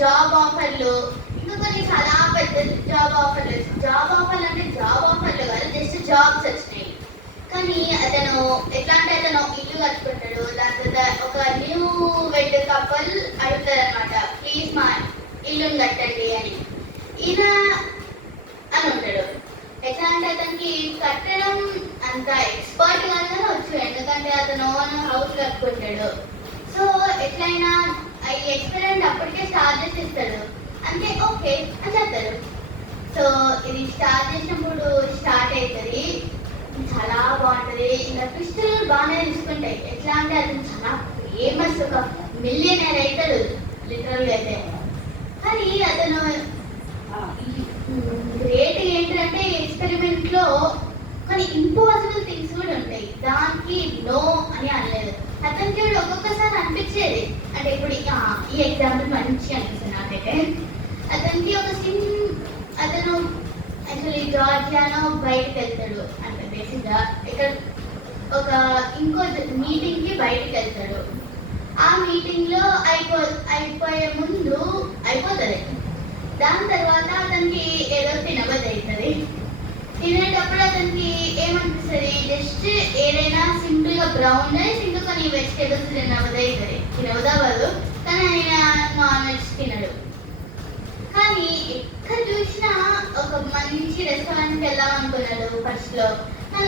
Job ఆఫర్లు, ఇంకా కొన్ని చాలా పెద్ద జాబ్ ఆఫర్లు అంటే జాబ్ ఆఫర్లు కాదు, జస్ట్ జాబ్స్ వచ్చినాయి. కానీ అతను ఎట్లా అంటే అతను ఇల్లు కట్టుకుంటాడు. దాని తర్వాత ఒక న్యూ వెడ్ కపుల్ అడుగుతారు అనమాట, ప్లీజ్ మా ఇల్లుని కట్టండి అని. ఈయన అని ఉంటాడు. ఎట్లా అంటే అతనికి కట్టడం అంత ఎక్స్పర్ట్ గానే వచ్చు, ఎందుకంటే అతను ఓన్ హౌస్ కట్టుకుంటాడు. సో ఎట్లయినా ఈ ఎక్స్పెరిమెంట్ అప్పటికే స్టార్ట్ చేసి ఇస్తాడు. అంటే ఓకే అని చెప్తాడు. సో ఇది స్టార్ట్ చేసినప్పుడు స్టార్ట్ అవుతుంది, చాలా బాగుంటుంది. ఇంకా ట్విస్టులు బాగానే తీసుకుంటాయి. ఎట్లా అంటే అతను చాలా ఫేమస్, ఒక మిలియనర్ అవుతాడు లిటరల్గా అయితే. కానీ అతను గ్రేట్ ఏంటంటే ఎక్స్పెరిమెంట్ లో కొన్ని ఇంపాసిబుల్ థింగ్స్ కూడా ఉంటాయి. దానికి నో అని అనలేదు. అతనికి ఒక్కొక్కసారి అనిపించేది, అంటే ఇప్పుడు ఈ ఎగ్జాంపుల్ మంచిగా అనిపిస్తుంది నాకైతే. అతనికి ఒక అతను యాక్చువల్లీ జార్జియాలో బయటకు వెళ్తాడు, అంటే బేసిక్గా ఇక్కడ ఒక ఇంకో మీటింగ్ కి బయటకు వెళ్తాడు. ఆ మీటింగ్ లో అయిపోయే ముందు అయిపోతుంది. దాని తర్వాత అతనికి ఏదో తినబోద్ది అవుతుంది. తినేటప్పుడు అతనికి ఏమనిపిస్తుంది, జస్ట్ ఏదైనా సింపుల్ గా బ్రౌన్ రైస్ ఇంకా కొన్ని వెజిటేబుల్స్ తినవదవ్వదు. కానీ ఆయన నాన్ వెజ్ తినడు. కానీ ఎక్కడ చూసినా ఒక మంచి రెస్టారెంట్కి వెళ్దాం అనుకున్నాడు ఫస్ట్ లో,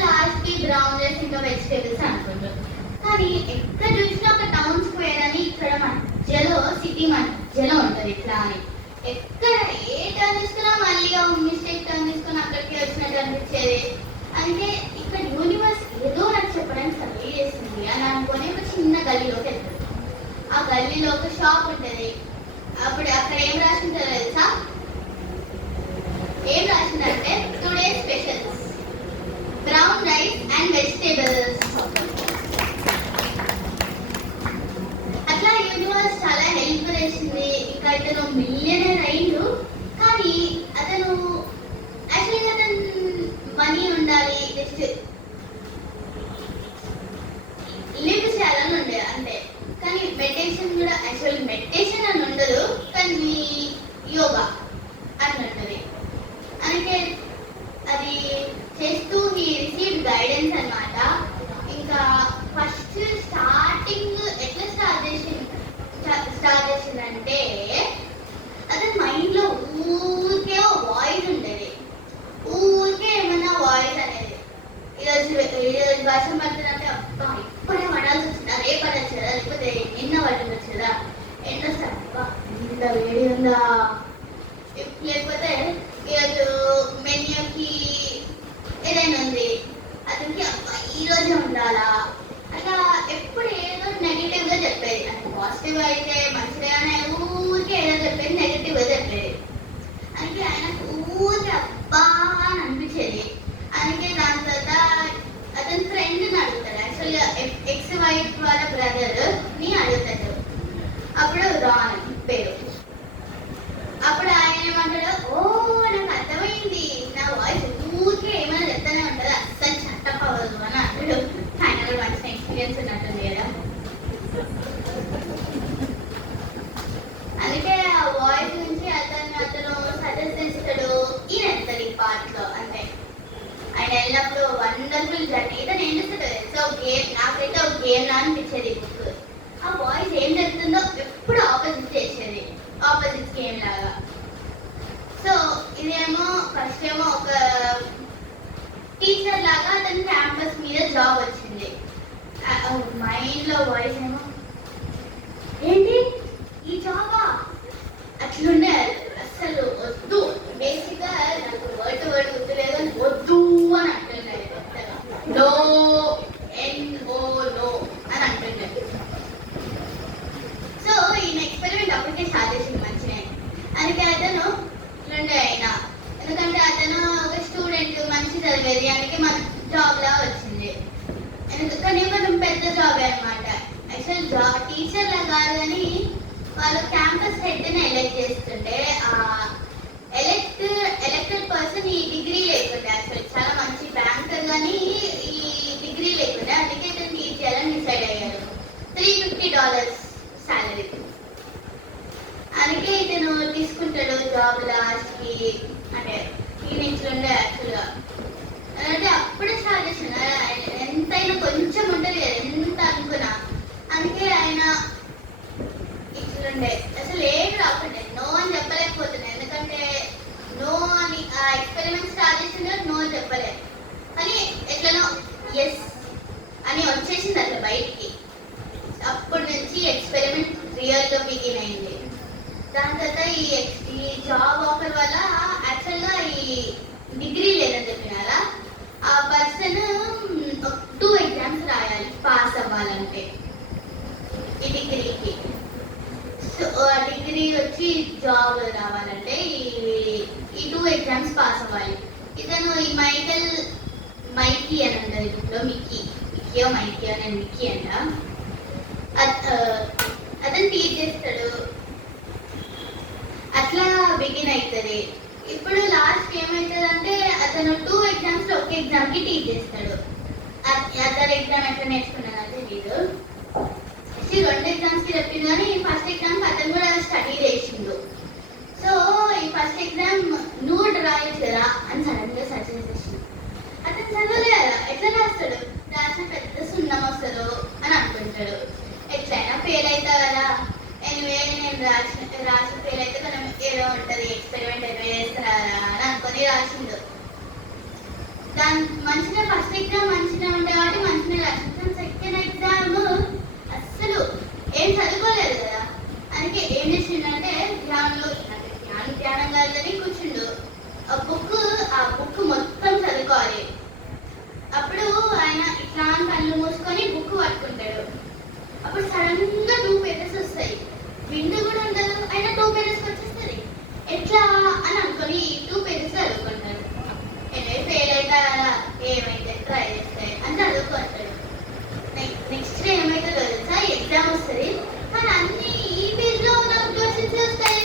లాస్ట్ కి బ్రౌన్ రైస్ ఇంకా వెజిటేబుల్స్ అనుకుంటాడు. కానీ ఎక్కడ చూసినా ఒక టౌన్ స్క్వేర్ అని ఇక్కడ మధ్యలో సిటీ మధ్యలో ఉంటుంది. ఇట్లా అని ఎక్కడ ఏ టర్న్ తీసుకున్నా మళ్ళీ మిస్టేక్ టర్న్ తీసుకుని అక్కడికి వచ్చినట్టు అనిపించేది. అంటే ఇక్కడ యూనివర్స్ ఏదో నాకు చెప్పడానికి ట్రై చేస్తుంది అని అనుకుని ఒక చిన్న గల్లీలోకి వెళ్తాడు. ఆ గల్లీలో ఒక షాప్ ఉంటుంది. అప్పుడు అక్కడ ఏం రాసిందో తెలుసా? ఏం రాసిందంటే today specials brown rice and vegetables. అట్లా యూనివర్స్ చాలా హెల్ప్ చేసింది. ఇంకా ఇతను మిలియనర్ అయిండు. కానీ అతను యాక్చువల్లీ అతను మనీ ఉండాలి, జస్ట్ లివ్ చేయాలని ఉండే అంతే. కానీ మెడిటేషన్ కూడా యాక్చువల్లీ మెడిటేషన్ అని ఉండదు, కానీ యోగా అని ఉంటుంది. అందుకే అది చేస్తూ హీ రిసీవ్డ్ గైడెన్స్ అనమాట. ఇంకా ఫస్ట్ స్టార్టింగ్ ఎట్లా స్టార్ట్ చేసిందంటే అతని మైండ్ లో ఊరికే వాయిస్ ఉండేది. ఊరికే ఏమన్నా వాయిస్ అనేది, ఈరోజు వర్షం పడుతుందంటే అబ్బా ఇప్పుడే పడాల్సి వచ్చిందా, రేపు పడచ్చు కదా, లేకపోతే నిన్న పడుతుండొచ్చు కదా, ఎండ వస్తా అబ్బా ఇంత వేడి ఉందా, లేకపోతే ఈరోజు మెన్యూకి ఏదైనా ఉంది అతనికి అబ్బా ఈ రోజే ఉండాలా. అట్లా ఎప్పుడు ఏదో నెగిటివ్ గా చెప్పేది. అంటే పాజిటివ్ అయితే మంచిగానే ఊరికే ఏదో చెప్పేది, నెగిటివ్ గా చెప్పేది. అందుకే ఆయనకు ఊరికే అబ్బా అని అనిపించేది. అందుకే దాని తర్వాత అతని ఫ్రెండ్ని అడుగుతాడు. యాక్చువల్గా ఎక్స్ వైఫ్ వాళ్ళ బ్రదర్ ని అడుగుతాడు. అప్పుడు రాన్ పేరు. అప్పుడు ఆయన ఏమంటాడు, ఓ నాకు అర్థమైంది, నా వాయిస్ ఊరికే ఏమైనా చెప్తానే ఉంటుంది, అస్సలు చట్టపడదు అని అంటాడు. ఆయన కూడా మంచి ఎక్స్పీరియన్స్ ఉన్నట్టుంది కదా. అందుకే ఆ వాయిస్ నుంచి అతను సజెస్ట్ చేస్తాడు. ఈయన వెళ్తాడు ఈ పార్ట్ లో. అంటే ఆయన వెళ్ళినప్పుడు వండర్ఫుల్ జర్నీ. ఇతను ఏం చేస్తాడు తెలుసా, గేమ్, నాకైతే ఒక గేమ్ లా అనిపించేది బుక్. ఆ వాయిస్ ఏం చెప్తుందో ఎప్పుడు ఆపోజిట్ చేసేది, ఆపోజిట్ గేమ్ లాగా. సో ఇదేమో ఫస్ట్ ఏమో ఒక టీచర్ లాగా అతని క్యాంపస్ మీద జాబ్ వచ్చింది. మైండ్ లో వాయిస్ ఏమో ఏంటి ఈ జాబా, అట్లుండే అసలు వద్దు. బేసిక్ గా నాకు వర్డ్ గుర్తు లేదు, వద్దు అని అంటున్నాడు. నో NO నో అని అంటున్నాడు. సో ఈయన ఎక్స్పెరిమెంట్ అప్పటికే స్టార్ట్ చేసింది మంచిగా. అందుకే అతను ఇట్లుండే అయినా, ఎందుకంటే అతను ఒక స్టూడెంట్ మంచి చదివేది, అందుకే మన జాబ్ లా వచ్చింది. కానీ కొంచెం పెద్ద జాబ్ అనమాట. యాక్చువల్ జాబ్ టీచర్ లా కాదు, కానీ వాళ్ళు క్యాంపస్ హెడ్ ని ఎలెక్ట్ చేస్తుంటే ఎలెక్టెడ్ పర్సన్ ఈ డిగ్రీ లేకుండే. యాక్చువల్లీ చాలా మంచి బ్యాంకర్, కానీ ఈ డిగ్రీ లేకుండే. అందుకే ఇతను చేయాలని డిసైడ్ అయ్యారు. $350 శాలరీ. అందుకే ఇతను తీసుకుంటాడు జాబ్ లాస్ట్కి. అంటే టీనేజ్లో ఉండే యాక్చువల్గా అంటే అప్పుడే స్టార్ట్ చేసిన ఎంతైనా కొంచెం ఉంటుంది కదా ఎంత అనుకున్నా. అందుకే ఆయన ఇట్లుండే అసలు ఏం రాకుండే, నో అని చెప్పలేకపోతున్నాయి. ఎందుకంటే నో అని ఆ ఎక్స్పెరిమెంట్ స్టార్ట్ చేసిందో నో చెప్పలేదు, కానీ ఎట్లనో ఎస్ అని వచ్చేసింది అట్లా బయటికి. అప్పటి నుంచి ఎక్స్పెరిమెంట్ రియల్గా బిగిన్ అయింది. దాని తర్వాత ఈ జాబ్ ఆఫర్ వల్ల యాక్చువల్గా ఈ డిగ్రీ లేదని చెప్పినారా, ఆ పర్సన్ 2 ఎగ్జామ్స్ రాయాలి పాస్ అవ్వాలంటే ఈ డిగ్రీకి. సో ఆ డిగ్రీ వచ్చి జాబ్ రావాలంటే ఈ 2 ఎగ్జామ్స్ పాస్ అవ్వాలి. ఇతను ఈ మైకీ అని ఉంటుంది ఇప్పుడు, మిక్కీయో మైకీయో, నేను మిక్కీ అంట. అతను టీచ్ చేస్తాడు, అట్లా బిగిన్ అవుతుంది. ఇప్పుడు లాస్ట్ ఏమవుతుంది అంటే అతను 2 ఎగ్జామ్స్ లో 1 ఎగ్జామ్ కి టీచ్ చేస్తాడు. అదర్ ఎగ్జామ్ ఎట్లా నేర్చుకున్నాను తెలీదు. 2 ఎగ్జామ్స్ కి చెప్పింది, కానీ ఫస్ట్ ఎగ్జామ్ అతను కూడా స్టడీ చేసిండు. సో ఈ ఫస్ట్ ఎగ్జామ్ నువ్వు రాయొచ్చు కదా అని సడన్ గా సజెస్ట్ చేసిండు. అతను చదవలేదా, ఎట్లా రాస్తాడు, రాసిన పెద్ద సున్నం వస్తుందో అని అనుకుంటాడు. ఎట్లయినా ఫెయిల్ అవుతా కదా, ఎనివే నేను రాసి ఫెయిల్ అయితే మనం ఏదో ఉంటుంది, ఎక్స్పెరిమెంట్ ఏదో చేస్తారా అని అనుకొని రాసిండు. దాని మంచిగా ఫస్ట్ ఎగ్జామ్ మంచిగా ఉండే కాబట్టి మంచిగా రాసిండు. సెకండ్ ఎగ్జామ్ అస్సలు ఏం చదువుకోలేదు కదా, అందుకే ఏం చేసిండంటే ధ్యానం కాదని కూర్చుండు. ఆ బుక్ మొత్తం చదువుకోవాలి. అప్పుడు ఆయన ఇట్లా కళ్ళు మూసుకొని బుక్ పట్టుకుంటాడు. అప్పుడు సడన్ గా 2 పేజెస్ వస్తాయి, విండు కూడా ఉండదు, ఆయన 2 పేజెస్ వచ్చేస్తుంది. ఎట్లా అని అనుకొని 2 పేజెస్ చదువుకుంటాడు. ఫెయిల్ అవుతా కదా, ఏమైతే ట్రై చేస్తాయి అని చదువుకుంటాడు. నెక్స్ట్ డే ఏమైతే తెలుసా, ఎగ్జామ్ వస్తుంది, కానీ అన్ని ఈ పేజ్ లో ఉన్న క్వశ్చన్స్ వస్తాయి.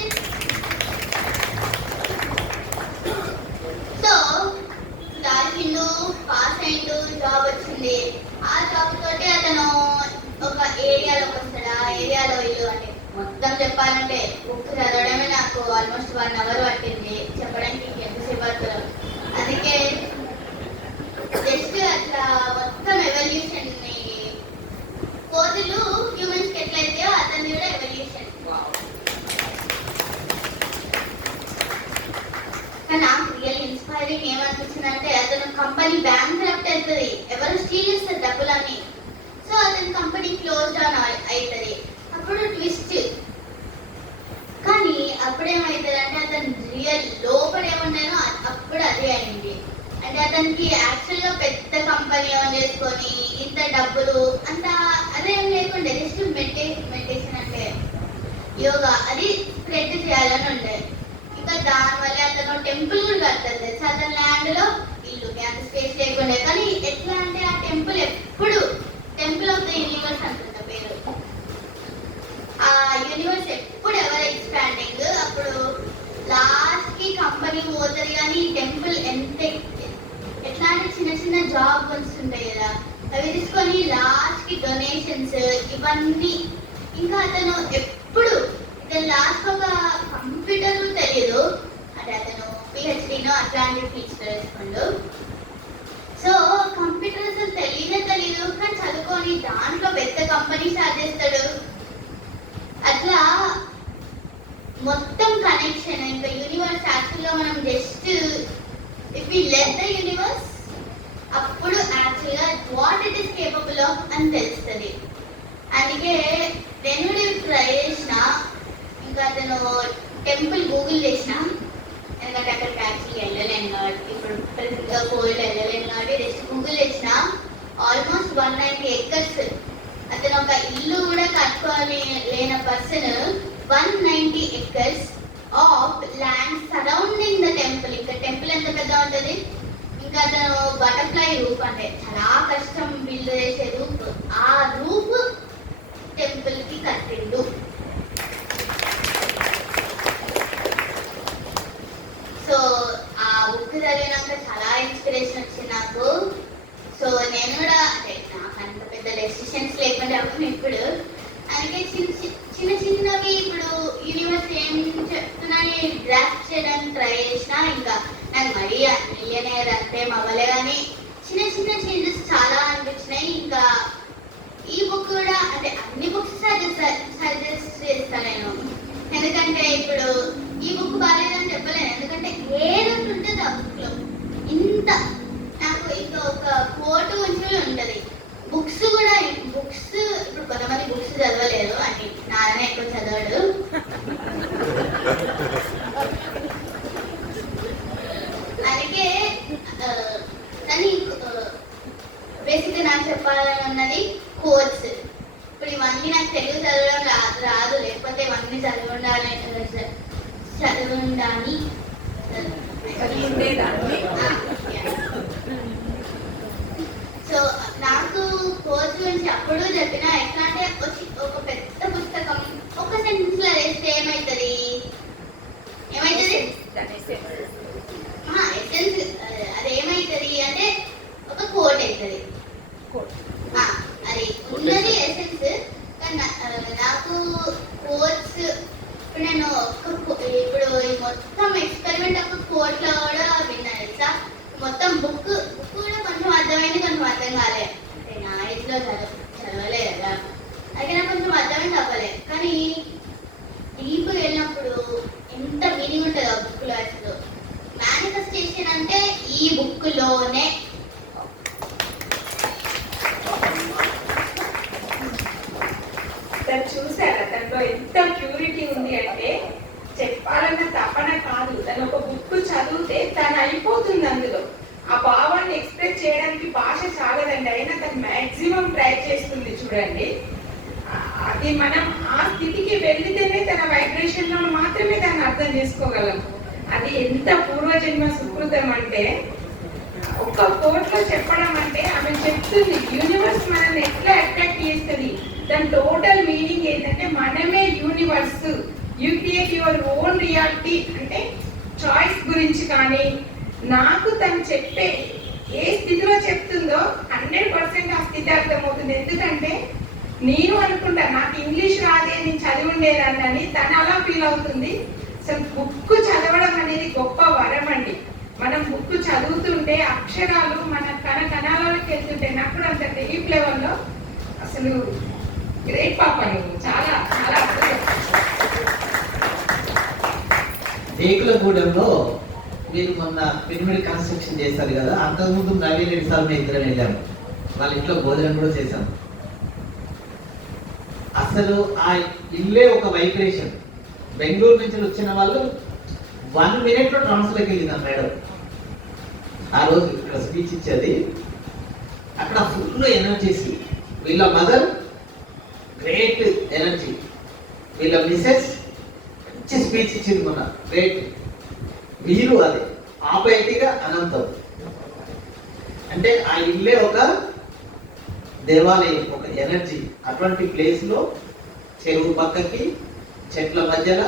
సో రాసిండు, పాస్ అయిండు, జాబ్ వచ్చింది. ఆ జాబ్ తోటి అతను ఒక ఏరియాలోకి వస్తాడు. ఆ ఏరియాలో ఇల్లు అంటే మొత్తం చెప్పాలంటే బుక్ చదవడమే నాకు ఆల్మోస్ట్ 1 అవర్ పట్టింది, చెప్పడానికి ఎంతసేపు పడుతుంది. అందుకే జస్ట్ అట్లా మొత్తం ఎవల్యూషన్, కోతులు హ్యూమన్స్ కి ఎట్లయితే అతన్ని కూడా ఎవల్యూషన్. కానీ నాకు రియల్ ఇన్స్పైరింగ్ ఏమనిపించింది అంటే, అతను కంపెనీ బ్యాంక్ కరప్ట్ అవుతుంది, ఎవరు స్టీల్ చేస్తారు డబ్బులన్నీ. సో అతని కంపెనీ క్లోజ్ డౌన్ అవుతుంది. అప్పుడు ట్విస్ట్, కానీ అప్పుడేమవుతుంది అంటే అతను రియల్ లోపల ఏముంటానో అప్పుడు అదే అయింది. అంటే అతనికి యాక్చువల్గా పెద్ద కంపెనీ ఆన్ చేసుకొని ఇంత డబ్బులు అంత అదేం లేకుండే, జస్ట్ మెడిటేషన్ అంటే యోగా అది స్ప్రెడ్ చేయాలని ఉండే. ఇంకా దానివల్ల అతను టెంపుల్ కూడా కడతాడు తెలుసా, అతని ల్యాండ్ లో ఇల్లు అంత స్పేస్ లేకుండే. కానీ ఎట్లా అంటే ఆ టెంపుల్ ఎప్పుడు టెంపుల్ ఆఫ్ ద యూనివర్స్ అంటుందా పేరు. ఆ యూనివర్స్ ఎప్పుడు ఎవరు ఎక్స్పాండింగ్, అప్పుడు లాస్ట్ కి కంపెనీ పోతుంది, కానీ టెంపుల్ ఎట్లా అంటే చిన్న చిన్న జాబ్ ఉంటాయి కదా, అవి తీసుకొని లాస్ట్ కి డొనేషన్స్ ఇవన్నీ. ఇంకా అతను ఎప్పుడు లాస్ట్ ఒక కంప్యూటర్ తెలియదు, అంటే అతను పిహెచ్డీనో అట్లాంటి ఫీల్డ్స్ తెలుసుకోండు. సో కంప్యూటర్ అసలు తెలియదు, కానీ చదువుకొని దాంట్లో పెద్ద కంపెనీ స్టార్ట్ చేస్తాడు. అట్లా మొత్తం కనెక్షన్. ఇంకా యూనివర్స్ యాక్చువల్గా మనం just if we let the universe, అప్పుడు యాక్చువల్గా what it is capable of అని తెలుస్తుంది. అందుకే నేను ట్రై చేసిన, ఇంకా అతను టెంపుల్ గూగుల్ చేసిన, ఎందుకంటే అక్కడికి యాక్చువల్లీ వెళ్ళలేను కాబట్టి, ఇప్పుడు ప్రెసెంట్గా కోవిడ్ వెళ్ళలేను కాబట్టి జస్ట్ గూగుల్ చేసిన. Almost 190 acres. అతను ఒక ఇల్లు కూడా కట్టుకొని లేని person 190 acres of land surrounding the temple. ఇంకా టెంపుల్ ఎంత పెద్ద ఉంటుంది. ఇంకా అతను బటర్ఫ్లై రూప్ అంటే చాలా కష్టం బిల్డ్ చేసే రూప్, ఆ రూప్ టెంపుల్ కి కట్టిండు. సో ఆ బుక్ చదివినాక చాలా ఇన్స్పిరేషన్ వచ్చింది నాకు. సో నేను కూడా అంటే నాకు అంత పెద్ద డెసిషన్స్ లేకుండా ఇప్పుడు అందుకే చిన్న చిన్నవి ఇప్పుడు యూనివర్స్ ఏం గ్రాస్ప్ చేయడానికి ట్రై చేసినా ఇంకా నాకు మరీ మిలియనేర్ అంటే అవ్వలే, కానీ చిన్న చిన్న చేంజెస్ చాలా అనిపించినాయి. ఇంకా ఈ బుక్ కూడా అంటే అన్ని బుక్స్ సజెస్ట్ చేస్తాను నేను, ఎందుకంటే ఇప్పుడు ఈ బుక్ బాగాలేదని చెప్పలేను, ఎందుకంటే ఏదో ఉంటుంది ఆ బుక్లో. ఇంత నాకు ఇంకా ఒక కోట్ ఉంచి ఉంటుంది. బుక్స్ కూడా బుక్స్ ఇప్పుడు కొంతమంది బుక్స్ చదవలేదు అని నాన్న ఎక్కువ చదవడు, అందుకే కానీ బేసిక్గా నాకు చెప్పాలని ఉన్నది కోర్స్. ఇప్పుడు ఇవన్నీ నాకు తెలుగు చదవడం రాదు, లేకపోతే ఇవన్నీ చదివి సో నాకు కోర్స్ గురించి అప్పుడు చెప్పిన ఎట్లా అంటే ఒక పెద్ద పుస్తకం ఒక సెంటెన్స్ లో వేస్తే ఏమవుతుంది ఎసెన్స్ అదేమవుతుంది అంటే ఒక కోట్ అవుతుంది, అది ఉన్నది ఎసెన్స్. కానీ నాకు కోర్స్ ఇప్పుడు నేను ఇప్పుడు మొత్తం ఎక్స్పెరిమెంట్ ఒక కోట్ లో కూడా విన్నాను తెలుసా. మొత్తం బుక్ కూడా కొంచెం అర్థమైంది, కొంచెం అర్థం కాలే, అంటే నా ఏజ్లో చదవలే కదా, అయితే నాకు కొంచెం అర్థమైంది అవ్వలే. కానీ డీప్ వెళ్ళినప్పుడు ఎంత మీనింగ్ ఉంటుంది ఆ బుక్లో. అసలు మేనిఫెస్టేషన్ అంటే ఈ బుక్లోనే. చూసారా దాంట్లో ఎంత ప్యూరిటీ ఉంది అంటే చెప్పాలన్న తపన కాదు, తను ఒక బుక్ చదివితే తను అయిపోతుంది అందులో. ఆ భావాన్ని ఎక్స్ప్రెస్ చేయడానికి భాష చాలదండి, అయినా తను మాక్సిమం ట్రై చేస్తుంది చూడండి. అది మనం ఆ స్థితికి వెళ్తేనే తన వైబ్రేషన్ లో మాత్రమే దాన్ని అర్థం చేసుకోగలం. అది ఎంత పూర్వజన్మ సుకృతం అంటే ఒక కోట్ లో చెప్పడం అంటే ఆమె చెప్తుంది యూనివర్స్ మనల్ని ఎట్లా అట్రాక్ట్ చేస్తుంది. దాని టోటల్ మీనింగ్ ఏంటంటే మనమే universe, you create your own reality. అంటే చాయిస్ గురించి కానీ నాకు తను చెప్పే ఏ స్థితిలో చెప్తుందో 100% ఆ స్థితి అర్థమవుతుంది. ఎందుకంటే నేను అనుకుంటా నాకు ఇంగ్లీష్ రాదే, నేను చదివి ఉండేదాన్ని, తను అలా ఫీల్ అవుతుంది. అసలు బుక్ చదవడం అనేది గొప్ప వరం అండి. మనం బుక్ చదువుతుంటే అక్షరాలు మన కణాలలోకి వెళ్తుంటే నాకు కూడా అంత డీప్ లెవెల్లో అసలు గ్రేట్ పాప, నువ్వు చాలా చాలా ఏకులగూడెంలో మీరు మొన్న పిరమిడ్ కన్స్ట్రక్షన్ చేశారు కదా, అంతకుముందు నవీన్ రెడ్డి సార్ మేము ఇద్దరం వెళ్ళాము, వాళ్ళ ఇంట్లో భోజనం కూడా చేశాం. అసలు ఆ ఇల్లే ఒక వైబ్రేషన్. బెంగళూరు నుంచి వచ్చిన వాళ్ళు 1 minute లో ట్రాన్స్లోకి వెళ్ళింది మేడం. ఆ రోజు ఇక్కడ స్పీచ్ ఇచ్చేది, అక్కడ ఫుల్ ఎనర్జీస్. వీళ్ళ మదర్ గ్రేట్ ఎనర్జీ, వీళ్ళ మిసెస్ మంచి స్పీచ్ ఇచ్చింది మొన్న, గ్రేట్. వీరు అది ఆపైతిగా అనంతం. అంటే ఆ ఇల్లే ఒక దేవాలయం, ఒక ఎనర్జీ. అటువంటి ప్లేస్ లో చెరువు పక్కకి చెట్ల మధ్యన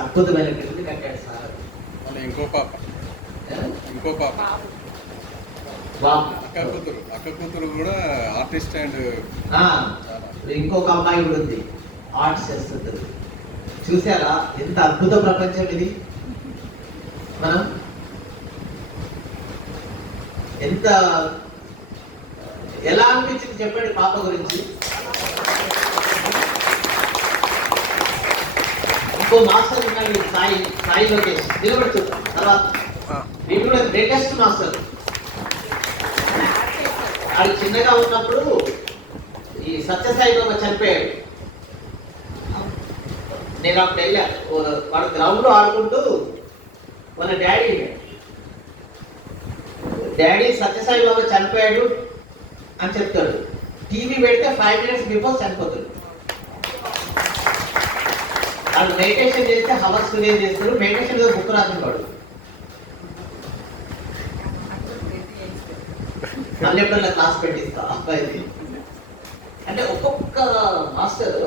అద్భుతమైన పిల్లలు కట్టాడు సార్. ఇంకో పాప అక్క కూతురు కూడా ఆర్టిస్ట్ అండ్ ఇంకొక అమ్మాయి కూడా ఉంది, ఆర్ట్స్ చేస్తుంటుంది. చూసారా ఎంత అద్భుత ప్రపంచం ఇది. మనం ఎంత ఎలా అనిపించింది చెప్పండి పాప గురించి. ఇంకో మాస్టర్ ఉన్నాడు సాయి లోకేష్, నిలబడుతూ తర్వాత వీడు కూడా గ్రేటెస్ట్ మాస్టర్. వాడు చిన్నగా ఉన్నప్పుడు ఈ సత్యసాయి బాబా చనిపోయాడు. నేను అప్పుడు వెళ్ళా, వాడు గ్రౌండ్ లో ఆడుకుంటూ మన డాడీ సత్యసాయి బాబా చనిపోయాడు అని చెప్తాడు. టీవీ పెడితే 5 minutes బిఫోర్ చనిపోతాడు. వాడు మెడిటేషన్ చేస్తే హవర్స్ క్రియేట్ చేస్తాడు. మెడిటేషన్ మీద బుక్ రాసినవాడు. మళ్ళీ ఎప్పుడైనా క్లాస్ పెట్టిస్తా అబ్బాయిది. అంటే ఒక్కొక్క మాస్టర్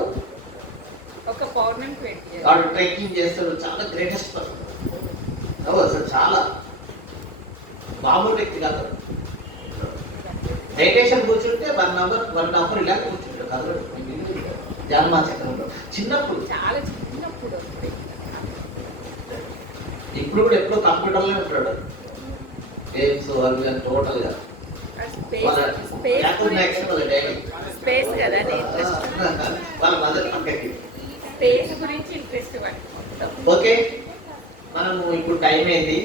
ఒక పౌర్ణమి పెట్టి వాడు ట్రెక్కింగ్ చేస్తాడు. చాలా గ్రేటెస్ట్ పర్సన్ అసలు, చాలా మామూలు వ్యక్తి కాదు. మెడిటేషన్ కూర్చుంటే 1 hour 1.5 ఇలా కూర్చుంటాడు కదలడు. జన్మా చక్రంలో చిన్నప్పుడు చాలా చిన్నప్పుడు ఇప్పుడు కూడా ఎప్పుడు కంప్యూటర్లో ఉంటాడు. గేమ్స్ అవి టోటల్ గా వాళ్ళ డాడీ స్పేస్ కదా వాళ్ళ మదర్ పక్కకి. స్పేస్ గురించి ఇంట్రెస్ట్ పడి ఓకే, మనము ఇప్పుడు టైం అయింది.